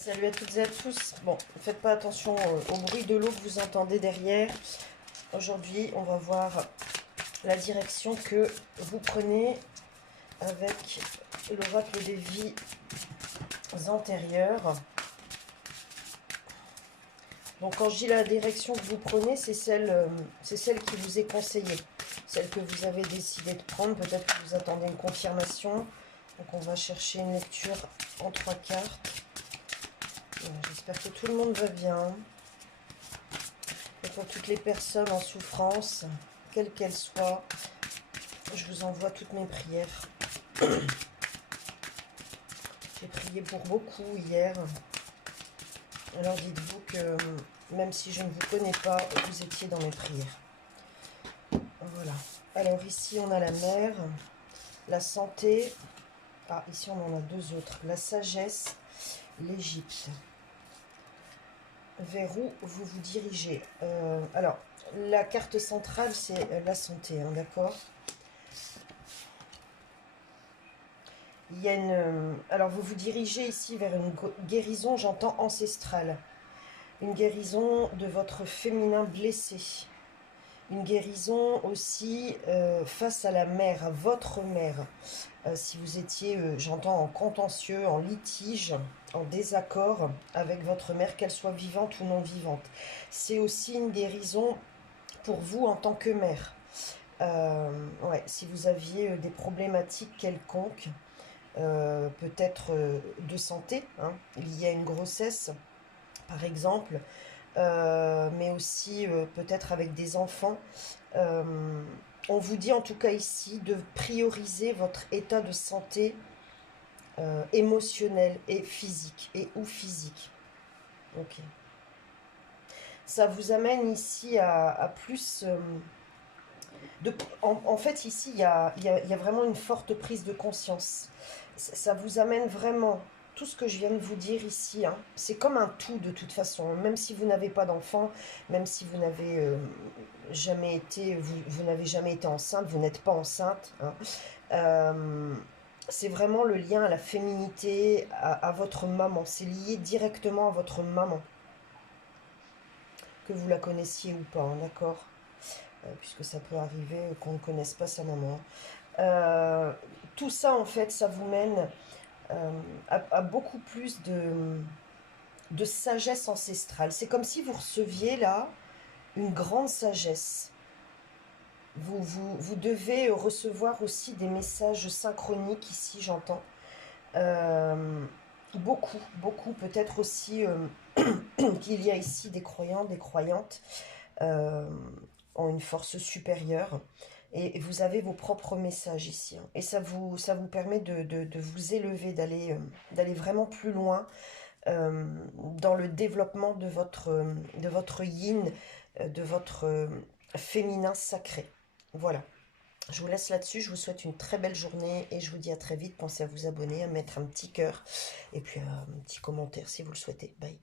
Salut à toutes et à tous. Bon, faites pas attention au bruit de l'eau que vous entendez derrière. Aujourd'hui, on va voir la direction que vous prenez avec l'oracle des vies antérieures. Donc quand je dis la direction que vous prenez, c'est celle qui vous est conseillée. Celle que vous avez décidé de prendre. Peut-être que vous attendez une confirmation. Donc on va chercher une lecture en 3 cartes. J'espère que tout le monde va bien. Et pour toutes les personnes en souffrance, quelles qu'elles soient, je vous envoie toutes mes prières. J'ai prié pour beaucoup hier. Alors dites-vous que même si je ne vous connais pas, vous étiez dans mes prières. Voilà. Alors ici on a la mer, la santé. Ah, ici on en a deux autres. La sagesse, l'Égypte. Vers où vous vous dirigez. Alors, la carte centrale, c'est la santé, hein, d'accord? Il y a une... Alors, vous vous dirigez ici vers une guérison, j'entends ancestrale. Une guérison de votre féminin blessé. Une guérison aussi face à la mère, à votre mère. Si vous étiez, j'entends, en contentieux, en litige, en désaccord avec votre mère, qu'elle soit vivante ou non vivante. C'est aussi une guérison pour vous en tant que mère. Ouais, si vous aviez des problématiques quelconques, peut-être de santé, hein, liées à une grossesse, par exemple, mais aussi peut-être avec des enfants. On vous dit en tout cas ici de prioriser votre état de santé émotionnel et physique, et ou physique. Ok. Ça vous amène ici à plus... en fait, ici, il y a vraiment une forte prise de conscience. Ça vous amène vraiment... Tout ce que je viens de vous dire ici, hein, c'est comme un tout de toute façon. Même si vous n'avez pas d'enfant, même si vous n'avez jamais été, vous n'avez jamais été enceinte, vous n'êtes pas enceinte. Hein, c'est vraiment le lien à la féminité, à votre maman. C'est lié directement à votre maman. Que vous la connaissiez ou pas, hein, d'accord? Puisque ça peut arriver qu'on ne connaisse pas sa maman. Tout ça, en fait, ça vous mène à beaucoup plus de sagesse ancestrale. C'est comme si vous receviez là une grande sagesse. Vous devez recevoir aussi des messages synchroniques ici, j'entends. Beaucoup, peut-être aussi qu'il y a ici des croyants, des croyantes en une force supérieure. Et vous avez vos propres messages ici. Hein. Et ça vous permet de vous élever, d'aller vraiment plus loin dans le développement de votre yin, de votre féminin sacré. Voilà. Je vous laisse là-dessus. Je vous souhaite une très belle journée et je vous dis à très vite. Pensez à vous abonner, à mettre un petit cœur et puis un petit commentaire si vous le souhaitez. Bye.